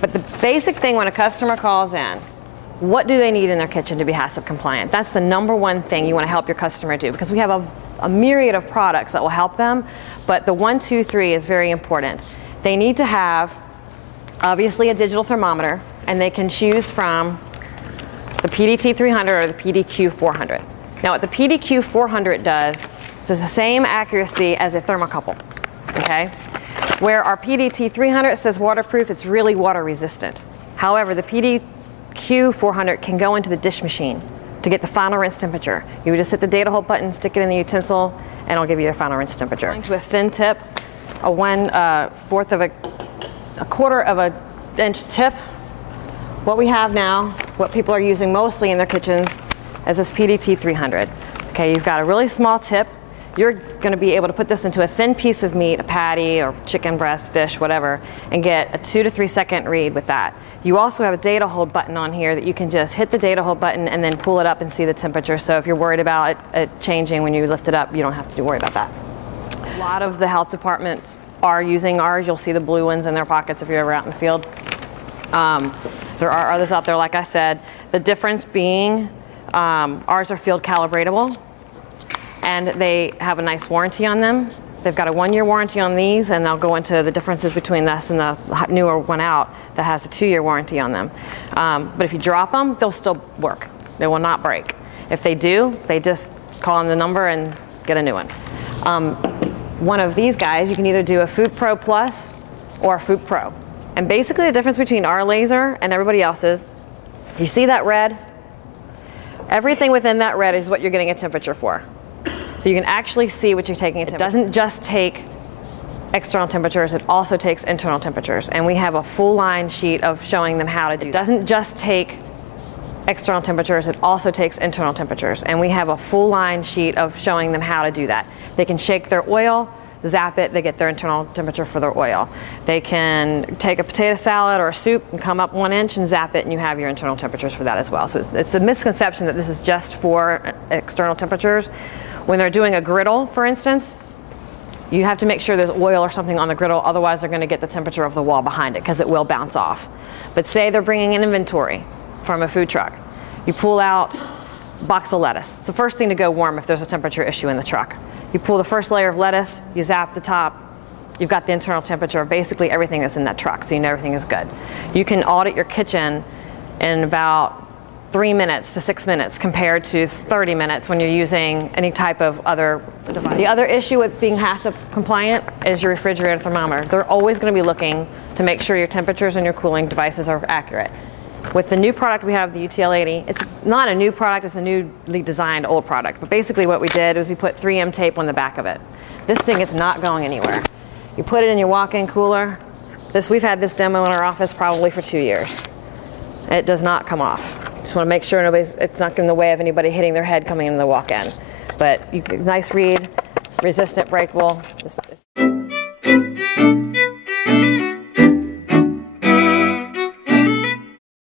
But the basic thing when a customer calls in, what do they need in their kitchen to be HACCP compliant? That's the #1 thing you want to help your customer do, because we have a myriad of products that will help them, but the 1, 2, 3 is very important. They need to have, obviously, a digital thermometer, and they can choose from the PDT 300 or the PDQ 400. Now what the PDQ 400 does is the same accuracy as a thermocouple, okay? Where our PDT 300 says waterproof, it's really water resistant. However, the PDQ 400 can go into the dish machine to get the final rinse temperature. You would just hit the data hold button, stick it in the utensil, and it'll give you the final rinse temperature. Going to a thin tip, a 1/4 of a quarter of an inch tip. What we have now, what people are using mostly in their kitchens, is this PDT 300. Okay, you've got a really small tip. You're going to be able to put this into a thin piece of meat, a patty or chicken breast, fish, whatever, and get a 2 to 3 second read with that. You also have a data hold button on here that you can just hit the data hold button and then pull it up and see the temperature. So if you're worried about it changing when you lift it up, you don't have to worry about that. A lot of the health departments are using ours. You'll see the blue ones in their pockets if you're ever out in the field. There are others out there, like I said. The difference being ours are field calibratable, and they have a nice warranty on them. They've got a 1-year warranty on these, and they'll go into the differences between this and the newer one out that has a 2-year warranty on them. But if you drop them, they'll still work. They will not break. If they do, they just call in the number and get a new one. One of these guys, you can either do a Food Pro Plus or a Food Pro. And basically the difference between our laser and everybody else's, you see that red? Everything within that red is what you're getting a temperature for. So you can actually see what you're taking a temperature. It doesn't just take external temperatures, it also takes internal temperatures. And we have a full line sheet of showing them how to do that. It doesn't just take external temperatures, it also takes internal temperatures. And we have a full line sheet of showing them how to do that. They can shake their oil, zap it, they get their internal temperature for their oil. They can take a potato salad or a soup and come up 1 inch and zap it, and you have your internal temperatures for that as well. So it's a misconception that this is just for external temperatures. When they're doing a griddle, for instance, you have to make sure there's oil or something on the griddle, otherwise they're going to get the temperature of the wall behind it, because it will bounce off. But say they're bringing in inventory from a food truck. You pull out a box of lettuce. It's the first thing to go warm if there's a temperature issue in the truck. You pull the first layer of lettuce, you zap the top, you've got the internal temperature of basically everything that's in that truck, so you know everything is good. You can audit your kitchen in about 3 minutes to 6 minutes compared to 30 minutes when you're using any type of other device. The other issue with being HACCP compliant is your refrigerator thermometer. They're always going to be looking to make sure your temperatures and your cooling devices are accurate. With the new product we have, the UTL-80, it's not a new product, it's a newly designed old product. But basically what we did was we put 3M tape on the back of it. This thing is not going anywhere. You put it in your walk-in cooler. We've had this demo in our office probably for 2 years. It does not come off. Just want to make sure it's not in the way of anybody hitting their head coming in the walk-in. But nice read, resistant, breakable.